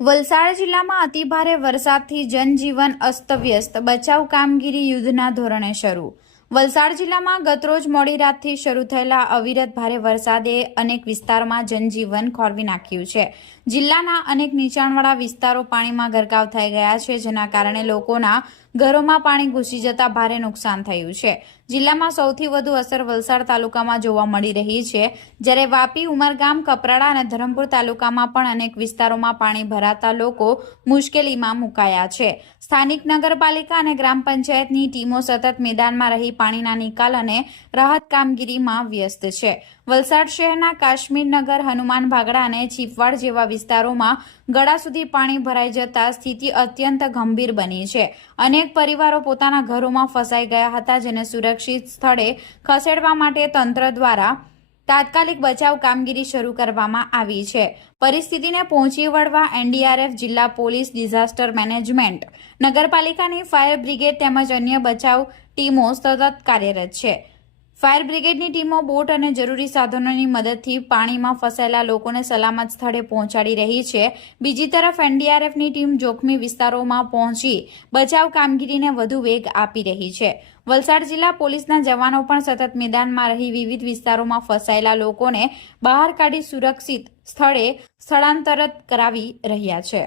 વલસાડ જિલ્લામાં અતિભારે વરસાદથી જનજીવન અસ્તવ્યસ્ત, બચાવ કામગીરી યુદ્ધના ધોરણે શરૂ। વલસાડ જિલ્લામાં ગતરોજ મોડી રાતથી શરૂ થયેલા અવિરત ભારે વરસાદે અનેક વિસ્તારોમાં જનજીવન ખોરવી નાખ્યું છે। જિલ્લાના અનેક નીચાણવાળા વિસ્તારો પાણીમાં ગરકાવ થઈ ગયા છે, જેના કારણે લોકોના ઘરોમાં પાણી ઘૂસી જતા ભારે નુકસાન થયું છે। જિલ્લામાં સૌથી વધુ અસર વલસાડ તાલુકામાં જોવા મળી રહી છે, જ્યારે વાપી, ઉમરગામ, કપરાડા અને ધરમપુર તાલુકામાં પણ અનેક વિસ્તારોમાં પાણી ભરાતા લોકો મુશ્કેલીમાં મુકાયા છે। સ્થાનિક નગરપાલિકા અને ગ્રામ પંચાયતની ટીમો સતત મેદાનમાં રહી પાણીના નિકાલ અને રાહત કામગીરીમાં વ્યસ્ત છે। વલસાડ શહેરના કાશ્મીરનગર, હનુમાન ભાગડા અને ચીફવાડ જેવા વિસ્તારોમાં ગળા સુધી પાણી ભરાઈ જતા સ્થિતિ અત્યંત ગંભીર બની છે। અનેક પરિવારો પોતાના ઘરોમાં ફસાઈ ગયા હતા, જેને સુરક્ષિત સ્થળે ખસેડવા માટે તંત્ર દ્વારા તાત્કાલિક બચાવ કામગીરી શરૂ કરવામાં આવી છે। પરિસ્થિતિને પહોંચી વળવા એનડીઆરએફ, જિલ્લા પોલીસ, ડિઝાસ્ટર મેનેજમેન્ટ, નગરપાલિકાની ફાયર બ્રિગેડ તેમજ અન્ય બચાવ ટીમો સતત કાર્યરત છે। ફાયર બ્રિગેડની ટીમો બોટ અને જરૂરી સાધનોની મદદથી પાણીમાં ફસાયેલા લોકોને સલામત સ્થળે પહોંચાડી રહી છે। બીજી તરફ એનડીઆરએફની ટીમ જોખમી વિસ્તારોમાં પહોંચી બચાવ કામગીરીને વધુ વેગ આપી રહી છે। વલસાડ જિલ્લા પોલીસના જવાનો પણ સતત મેદાનમાં રહી વિવિધ વિસ્તારોમાં ફસાયેલા લોકોને બહાર કાઢી સુરક્ષિત સ્થળે સ્થળાંતરિત કરાવી રહ્યા છે।